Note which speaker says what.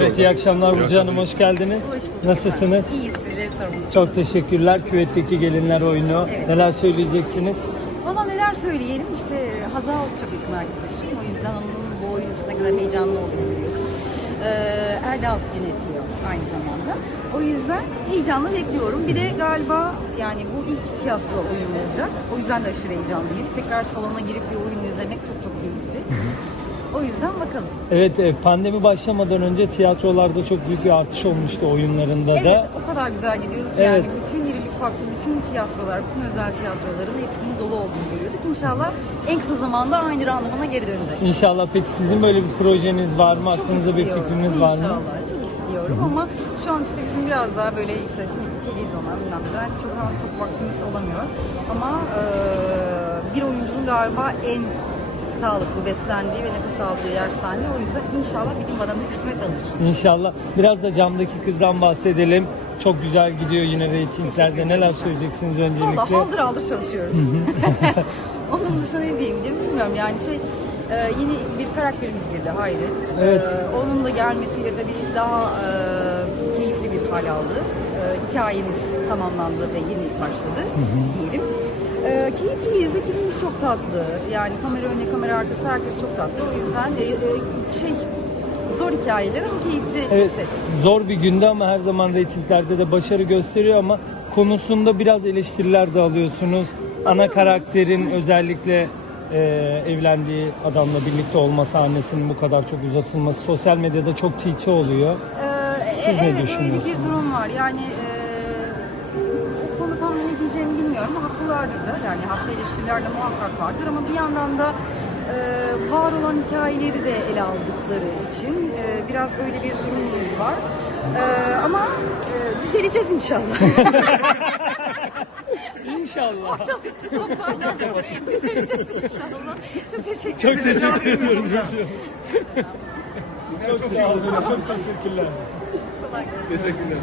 Speaker 1: Evet iyi akşamlar Burcu Hanım hoş geldiniz.
Speaker 2: Hoş bulduk.
Speaker 1: Nasılsınız?
Speaker 2: İyi sizleri sorumlu.
Speaker 1: Çok teşekkürler. Küvet'teki gelinler oyunu.
Speaker 2: Evet.
Speaker 1: Neler söyleyeceksiniz?
Speaker 2: Valla neler söyleyelim işte Hazal çok yakın arkadaşım. O yüzden onun bu oyun için ne kadar heyecanlı olduğunu biliyorum. Ee, Erdal yönetiyor aynı zamanda. O yüzden heyecanla bekliyorum. Bir de galiba yani bu ilk tiyatro oyun olacak. O yüzden de aşırı heyecanlıyım. Tekrar salona girip bir oyun izlemek çok. O yüzden bakalım.
Speaker 1: Evet e, pandemi başlamadan önce tiyatrolarda çok büyük bir artış olmuştu oyunlarında
Speaker 2: Evet,
Speaker 1: da.
Speaker 2: o kadar güzel gidiyorduk
Speaker 1: Evet.
Speaker 2: yani bütün irili ufaklı, bütün tiyatrolar, bütün özel tiyatroların hepsinin dolu olduğunu görüyorduk. İnşallah en kısa zamanda aynı randımana geri dönecek.
Speaker 1: İnşallah peki sizin böyle bir projeniz var mı?
Speaker 2: Çok
Speaker 1: Aklınızda bir fikriniz var mı?
Speaker 2: İnşallah, çok istiyorum ama şu an işte bizim biraz daha böyle işte televizyonlar bilmem neler çok, çok vaktimiz olamıyor. Ama e, bir oyuncunun galiba en sağlıklı beslendiği ve nefes aldığı yer sahne. O yüzden inşallah bir gün bana da kısmet alır.
Speaker 1: İnşallah. Biraz da camdaki kızdan bahsedelim. Çok güzel gidiyor yine reytinglerde. Neler söyleyeceksiniz
Speaker 2: Valla
Speaker 1: öncelikle?
Speaker 2: haldır haldır çalışıyoruz. Onun dışında ne diyebilirim bilmiyorum yani şey e, yeni bir karakterimiz girdi Hayri.
Speaker 1: Evet.
Speaker 2: E, onun da gelmesiyle tabii daha e, keyifli bir hal aldı. E, hikayemiz tamamlandı ve yeni başladı diyelim. E, keyifliyiz, ekibimiz çok tatlı. Yani kamera önü, kamera arkası herkes çok tatlı. O yüzden e, e, şey zor hikayeler ama keyifli
Speaker 1: Evet, zor bir gündü ama her zaman reytinglerde de başarı gösteriyor ama konusunda biraz eleştiriler de alıyorsunuz. Ana karakterin özellikle e, evlendiği adamla birlikte olma sahnesinin bu kadar çok uzatılması sosyal medyada çok tilki oluyor.
Speaker 2: Ee,
Speaker 1: Siz ne
Speaker 2: evet, öyle
Speaker 1: düşünüyorsunuz?
Speaker 2: bir durum var. Yani e, o konuda tam ne diyeceğimi bilmiyorum haklılardır da. Yani haklı eleştiriler de muhakkak vardır ama bir yandan da e, var olan hikayeleri de ele aldıkları için e, biraz öyle bir durumumuz var. E, ama e, düzeleceğiz inşallah.
Speaker 1: İnşallah.
Speaker 2: düzeleceğiz inşallah. Çok teşekkür
Speaker 1: Çok
Speaker 2: ederim.
Speaker 1: teşekkür ediyorum. Çok sağ olun. Çok teşekkürler.
Speaker 2: Kolay gelsin.